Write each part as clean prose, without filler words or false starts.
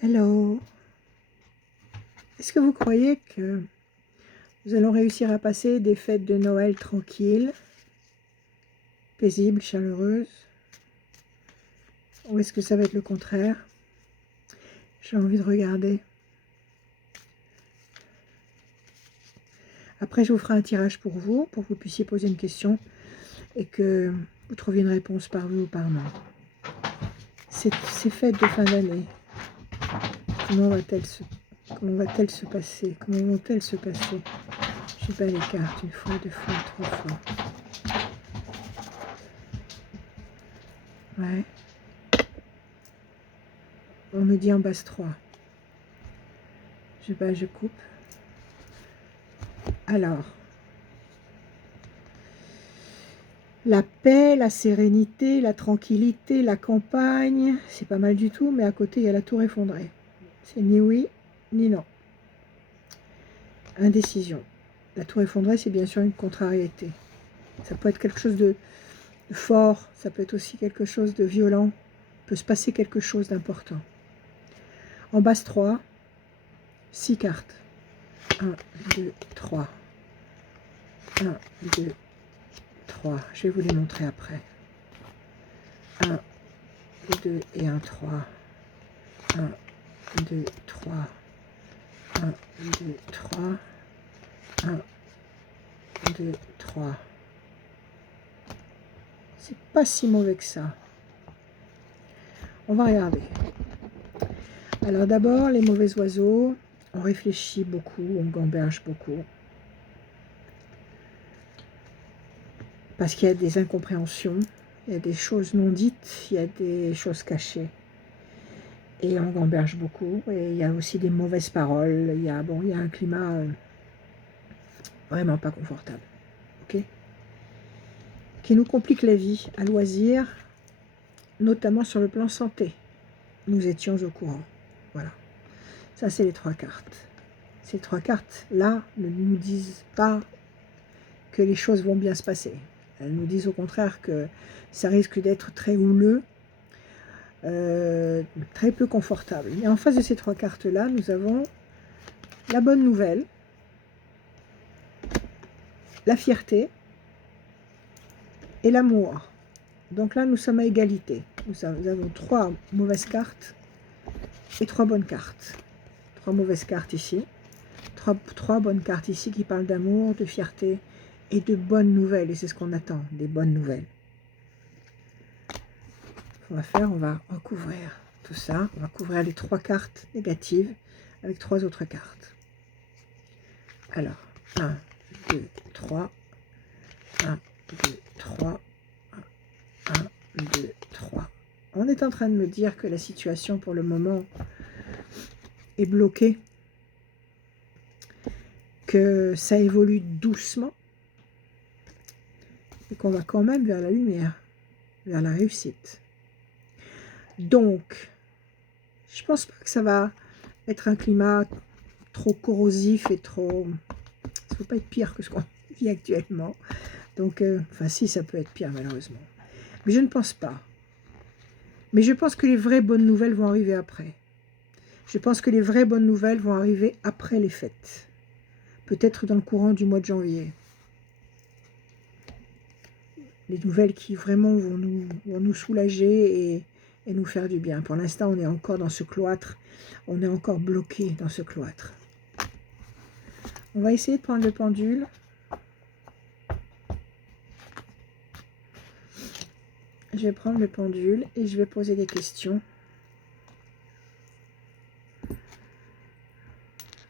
Hello. Est-ce que vous croyez que nous allons réussir à passer des fêtes de Noël tranquilles, paisibles, chaleureuses? Ou est-ce que ça va être le contraire? J'ai envie de regarder. Après, je vous ferai un tirage pour que vous puissiez poser une question et que vous trouviez une réponse par oui ou par non. Ces fêtes de fin d'année, comment va-t-elle se passer? Comment vont-elles se passer? Je bats les cartes une fois, deux fois, trois fois. Ouais. On me dit en base 3. Je coupe. Alors, la paix, la sérénité, la tranquillité, la campagne, c'est pas mal du tout, mais à côté, il y a la tour effondrée. C'est ni oui, ni non. Indécision. La tour effondrée, c'est bien sûr une contrariété. Ça peut être quelque chose de fort, ça peut être aussi quelque chose de violent. Il peut se passer quelque chose d'important. En base 3, 6 cartes. 1, 2, 3. 1, 2, 3. Je vais vous les montrer après. 1, 2 et 1, 3. 1, 2, 3. 1, 2, 3. 1, 2, 3. C'est pas si mauvais que ça. On va regarder. Alors d'abord, les mauvais oiseaux. On réfléchit beaucoup, on gamberge beaucoup. Parce qu'il y a des incompréhensions, il y a des choses non dites, il y a des choses cachées. Et on gamberge beaucoup. Et il y a aussi des mauvaises paroles. Il y a un climat vraiment pas confortable. Ok, qui nous complique la vie à loisir, notamment sur le plan santé. Nous étions au courant. Voilà. Ça, c'est les 3 cartes. Ces 3 cartes-là ne nous disent pas que les choses vont bien se passer. Elles nous disent au contraire que ça risque d'être très houleux, très peu confortable. Et en face de ces 3 cartes-là, nous avons la bonne nouvelle, la fierté et l'amour. Donc là, nous sommes à égalité. Nous avons 3 mauvaises cartes et 3 bonnes cartes. 3 mauvaises cartes ici, 3 bonnes cartes ici qui parlent d'amour, de fierté et de bonnes nouvelles. Et c'est ce qu'on attend, des bonnes nouvelles. On va faire, on va recouvrir tout ça. On va couvrir les 3 cartes négatives avec 3 autres cartes. Alors, 1, 2, 3. 1, 2, 3. 1, 2, 3. On est en train de me dire que la situation pour le moment est bloquée, que ça évolue doucement et qu'on va quand même vers la lumière, vers la réussite. Donc, je pense pas que ça va être un climat trop corrosif et trop... Ça ne peut pas être pire que ce qu'on vit actuellement. Donc, enfin si, ça peut être pire malheureusement. Mais je ne pense pas. Mais je pense que les vraies bonnes nouvelles vont arriver après. Je pense que les vraies bonnes nouvelles vont arriver après les fêtes. Peut-être dans le courant du mois de janvier. Les nouvelles qui vraiment vont nous soulager et nous faire du bien. Pour l'instant, on est encore dans ce cloître. On est encore bloqué dans ce cloître. On va essayer de prendre le pendule. Je vais prendre le pendule et je vais poser des questions.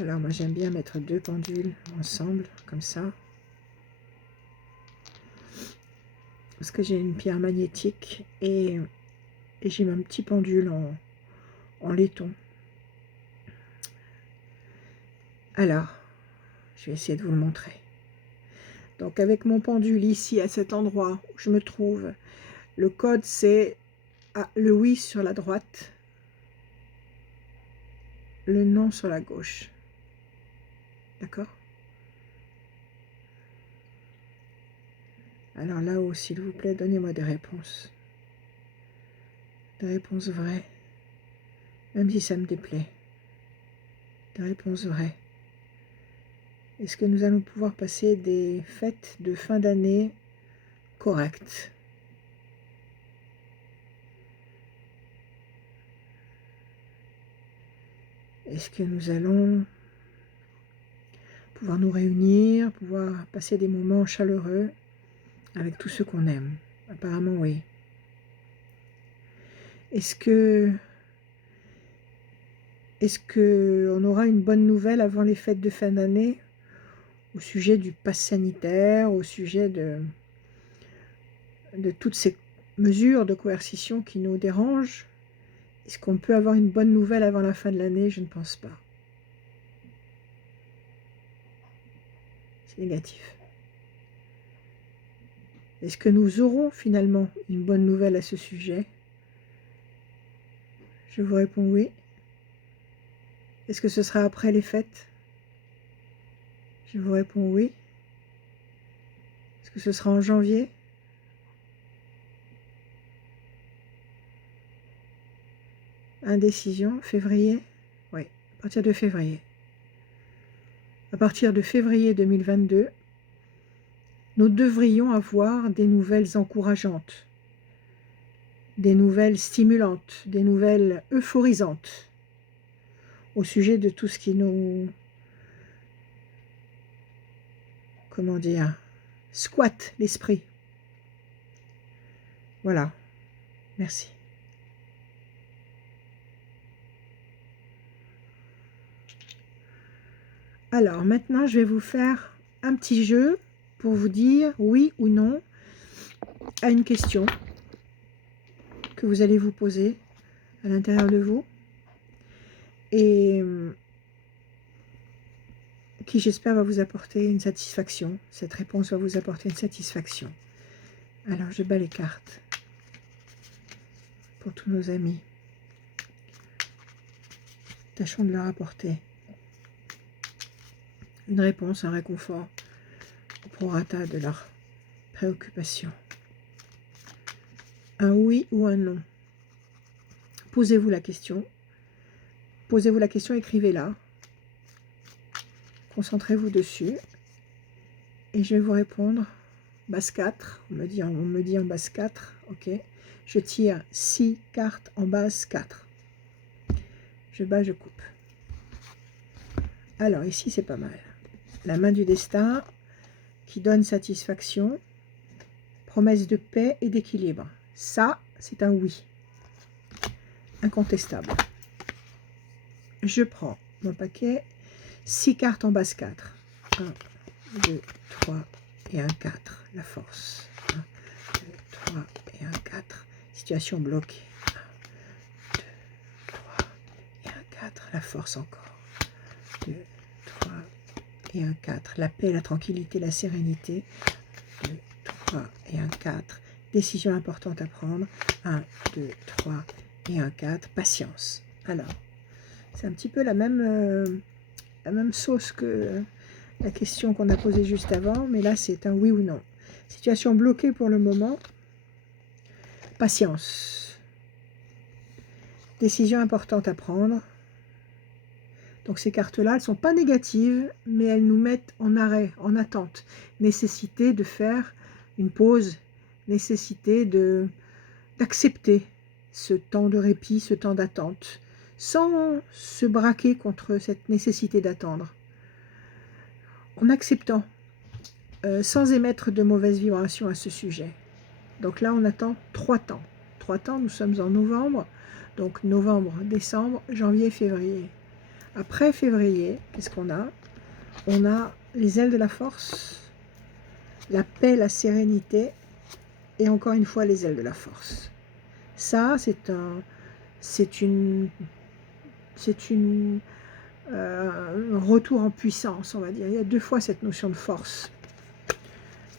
Alors, moi, j'aime bien mettre 2 pendules ensemble, comme ça. Parce que j'ai une pierre magnétique et j'ai un petit pendule en laiton. Alors, je vais essayer de vous le montrer. Donc, avec mon pendule ici, à cet endroit où je me trouve, le code, c'est le oui sur la droite, le non sur la gauche. D'accord? Alors là-haut, s'il vous plaît, donnez-moi des réponses. Des réponses vraies, même si ça me déplaît. Des réponses vraies. Est-ce que nous allons pouvoir passer des fêtes de fin d'année correctes? Est-ce que nous allons pouvoir nous réunir, pouvoir passer des moments chaleureux avec tous ceux qu'on aime? Apparemment, oui. Est-ce qu'on aura une bonne nouvelle avant les fêtes de fin d'année au sujet du pass sanitaire, au sujet de toutes ces mesures de coercition qui nous dérangent? Est-ce qu'on peut avoir une bonne nouvelle avant la fin de l'année? Je ne pense pas. C'est négatif. Est-ce que nous aurons finalement une bonne nouvelle à ce sujet? Je vous réponds oui. Est-ce que ce sera après les fêtes? Je vous réponds oui. Est-ce que ce sera en janvier? Indécision, février? Oui, à partir de février. À partir de février 2022, nous devrions avoir des nouvelles encourageantes, des nouvelles stimulantes, des nouvelles euphorisantes au sujet de tout ce qui nous, comment dire, squatte l'esprit. Voilà, merci. Alors maintenant, je vais vous faire un petit jeu pour vous dire oui ou non à une question que vous allez vous poser à l'intérieur de vous et qui, j'espère, va vous apporter une satisfaction. Cette réponse va vous apporter une satisfaction. Alors, je bats les cartes pour tous nos amis. Tâchons de leur apporter une réponse, un réconfort au prorata de leurs préoccupations. Un oui ou un non. Posez-vous la question. Posez-vous la question, écrivez-la. Concentrez-vous dessus. Et je vais vous répondre. Base 4. On me dit en base 4. Ok. Je tire 6 cartes en base 4. Je bats, je coupe. Alors ici, c'est pas mal. La main du destin qui donne satisfaction. Promesse de paix et d'équilibre. Ça, c'est un oui. Incontestable. Je prends mon paquet. 6 cartes en base 4. 1, 2, 3 et un 4. La force. 1, 2, 3 et un 4. Situation bloquée. 1, 2, 3 et un 4. La force encore. 2, 3 et un 4. La paix, la tranquillité, la sérénité. 2, 3 et un 4. Décision importante à prendre. 1, 2, 3 et un 4. Patience. Alors, c'est un petit peu la même sauce que la question qu'on a posée juste avant, mais là, c'est un oui ou non. Situation bloquée pour le moment. Patience. Décision importante à prendre. Donc ces cartes-là, elles ne sont pas négatives, mais elles nous mettent en arrêt, en attente. Nécessité de faire une pause, nécessité d'accepter ce temps de répit, ce temps d'attente, sans se braquer contre cette nécessité d'attendre. En acceptant, sans émettre de mauvaises vibrations à ce sujet. Donc là, on attend 3 temps. 3 temps, nous sommes en novembre, donc novembre, décembre, janvier, février. Après février, qu'est-ce qu'on a? On a les ailes de la force, la paix, la sérénité, et encore une fois les ailes de la force. Ça, c'est un retour en puissance, on va dire. Il y a 2 fois cette notion de force.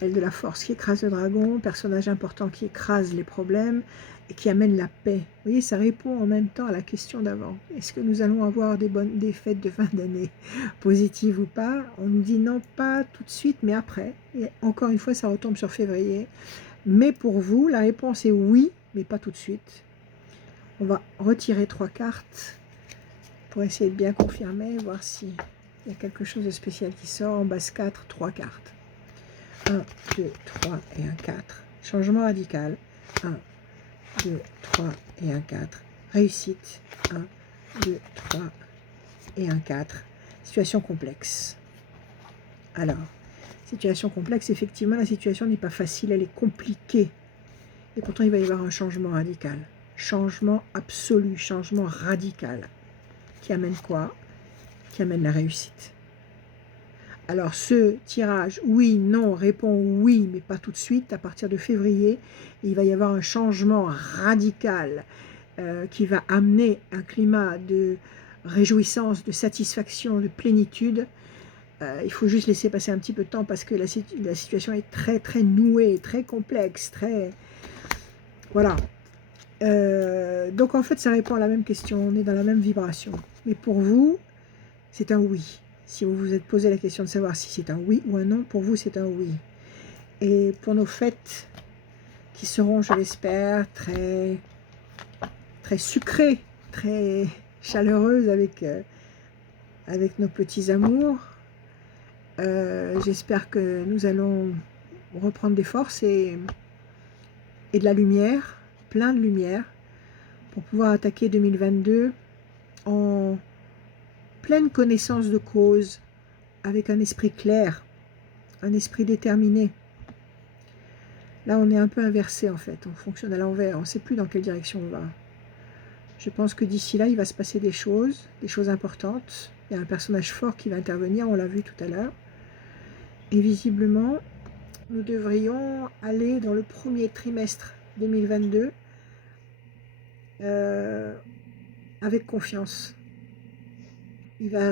Aile de la force qui écrase le dragon, personnage important qui écrase les problèmes et qui amène la paix. Vous voyez, ça répond en même temps à la question d'avant. Est-ce que nous allons avoir des fêtes de fin d'année positives ou pas? On nous dit non, pas tout de suite, mais après. Et encore une fois, ça retombe sur février. Mais pour vous, la réponse est oui, mais pas tout de suite. On va retirer 3 cartes pour essayer de bien confirmer, voir s'il y a quelque chose de spécial qui sort. En base 4, 3 cartes. 1, 2, 3 et 1, 4. Changement radical. 1, 2, 3 et 1, 4. Réussite. 1, 2, 3 et 1, 4. Situation complexe. Alors, situation complexe, effectivement, la situation n'est pas facile, elle est compliquée. Et pourtant, il va y avoir un changement radical. Changement absolu, changement radical. Qui amène quoi? Qui amène la réussite. Alors, ce tirage, oui, non, répond oui, mais pas tout de suite. À partir de février, il va y avoir un changement radical qui va amener un climat de réjouissance, de satisfaction, de plénitude. Il faut juste laisser passer un petit peu de temps parce que la situation est très, très nouée, très complexe, très... Voilà. Donc, en fait, ça répond à la même question. On est dans la même vibration. Mais pour vous, c'est un oui. Si vous vous êtes posé la question de savoir si c'est un oui ou un non, pour vous, c'est un oui. Et pour nos fêtes, qui seront, je l'espère, très, très sucrées, très chaleureuses avec nos petits amours, j'espère que nous allons reprendre des forces et de la lumière, plein de lumière, pour pouvoir attaquer 2022 en pleine connaissance de cause, avec un esprit clair, un esprit déterminé. Là, on est un peu inversé, en fait. On fonctionne à l'envers. On ne sait plus dans quelle direction on va. Je pense que d'ici là, il va se passer des choses importantes. Il y a un personnage fort qui va intervenir, on l'a vu tout à l'heure. Et visiblement, nous devrions aller dans le premier trimestre 2022 avec confiance.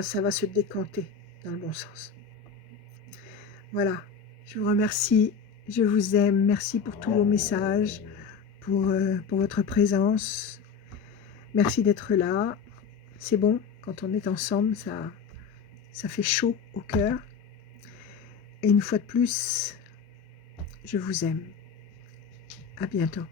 Ça va se décanter dans le bon sens. Voilà, je vous remercie, je vous aime, merci pour tous vos messages, pour votre présence. Merci d'être là. C'est bon, quand on est ensemble, ça fait chaud au cœur. Et une fois de plus, je vous aime. À bientôt.